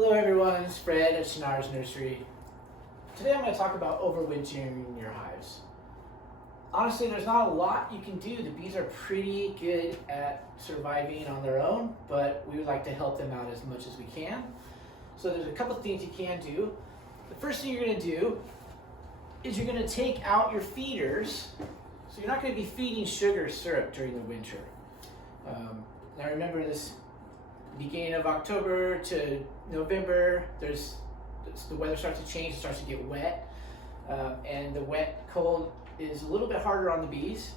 Hello everyone, it's Fred at Shannar's Nursery. Today I'm going to talk about overwintering your hives. Honestly, there's not a lot you can do. The bees are pretty good at surviving on their own, but we would like to help them out as much as we can. So there's a couple things you can do. The first thing you're going to do is you're going to take out your feeders. So you're not going to be feeding sugar or syrup during the winter. Now remember, this beginning of October to November, the weather starts to change, it starts to get wet, and the wet cold is a little bit harder on the bees.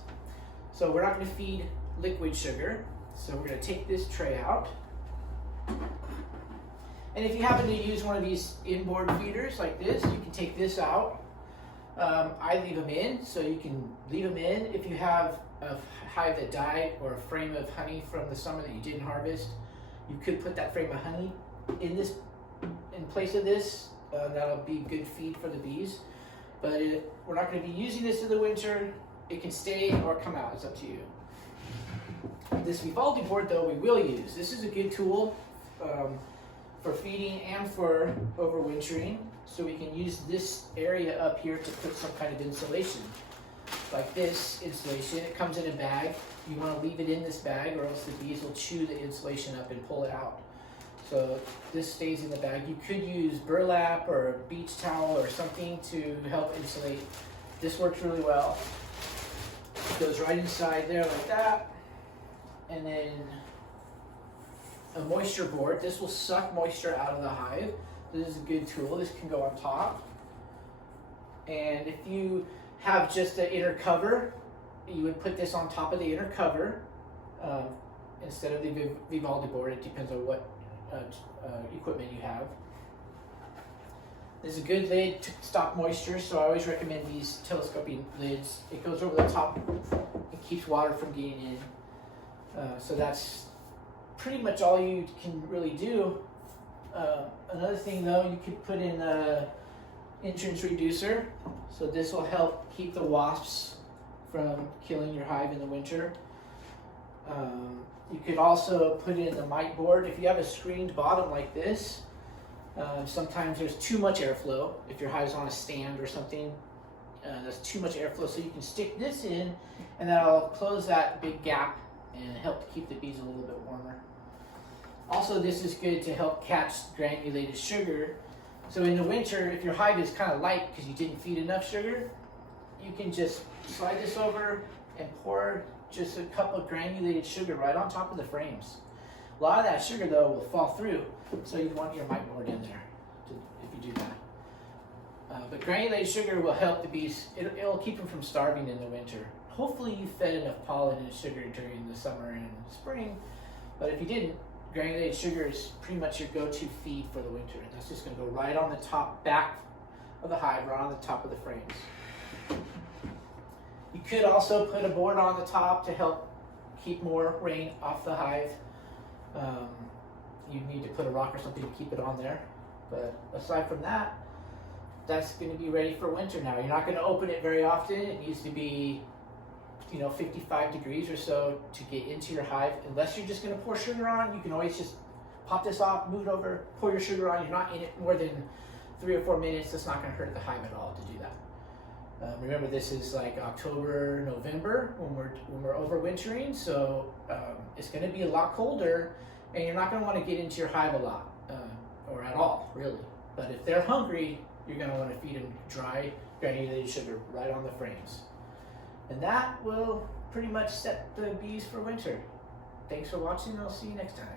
So we're not going to feed liquid sugar. So we're going to take this tray out. And if you happen to use one of these inboard feeders like this, you can take this out. I leave them in, so you can leave them in. If you have a hive that died or a frame of honey from the summer that you didn't harvest, you could put that frame of honey in place of this. That'll be good feed for the bees. But we're not going to be using this in the winter. It can stay or come out. It's up to you. This Vivaldi board, though, we will use. This is a good tool for feeding and for overwintering. So we can use this area up here to put some kind of insulation. Like this insulation, it comes in a bag. You want to leave it in this bag or else the bees will chew the insulation up and pull it out. So this stays in the bag. You could use burlap or a beach towel or something to help insulate. This works really well. It goes right inside there like that. And then a moisture board. This will suck moisture out of the hive. This is a good tool. This can go on top. And if you have just the inner cover, you would put this on top of the inner cover instead of the Vivaldi board. It depends on what equipment you have. There's a good lid to stop moisture, so I always recommend these telescoping lids. It goes over the top. It keeps water from getting in. So that's pretty much all you can really do. Another thing though, you could put in an entrance reducer. So this will help keep the wasps from killing your hive in the winter. You could also put in the mite board. If you have a screened bottom like this, sometimes there's too much airflow. If your hive's on a stand or something, there's too much airflow. So you can stick this in and that'll close that big gap and help to keep the bees a little bit warmer. Also, this is good to help catch granulated sugar. So in the winter, if your hive is kind of light because you didn't feed enough sugar, you can just slide this over and pour just a cup of granulated sugar right on top of the frames. A lot of that sugar, though, will fall through, so you want your mite board in there if you do that. But granulated sugar will help the bees. It'll keep them from starving in the winter. Hopefully you fed enough pollen and sugar during the summer and spring, but if you didn't, granulated sugar is pretty much your go-to feed for the winter. And that's just going to go right on the top back of the hive, right on the top of the frames. You could also put a board on the top to help keep more rain off the hive. You need to put a rock or something to keep it on there. But aside from that, that's going to be ready for winter now. You're not going to open it very often. It needs to be 55 degrees or so to get into your hive. Unless you're just going to pour sugar on, you can always just pop this off, move it over, pour your sugar on. You're not in it more than 3 or 4 minutes. That's not going to hurt the hive at all to do that. Remember, this is like October, November when we're overwintering, so it's going to be a lot colder, and you're not going to want to get into your hive a lot, or at all, really. But if they're hungry, you're going to want to feed them dry granulated sugar right on the frames. And that will pretty much set the bees for winter. Thanks for watching, and I'll see you next time.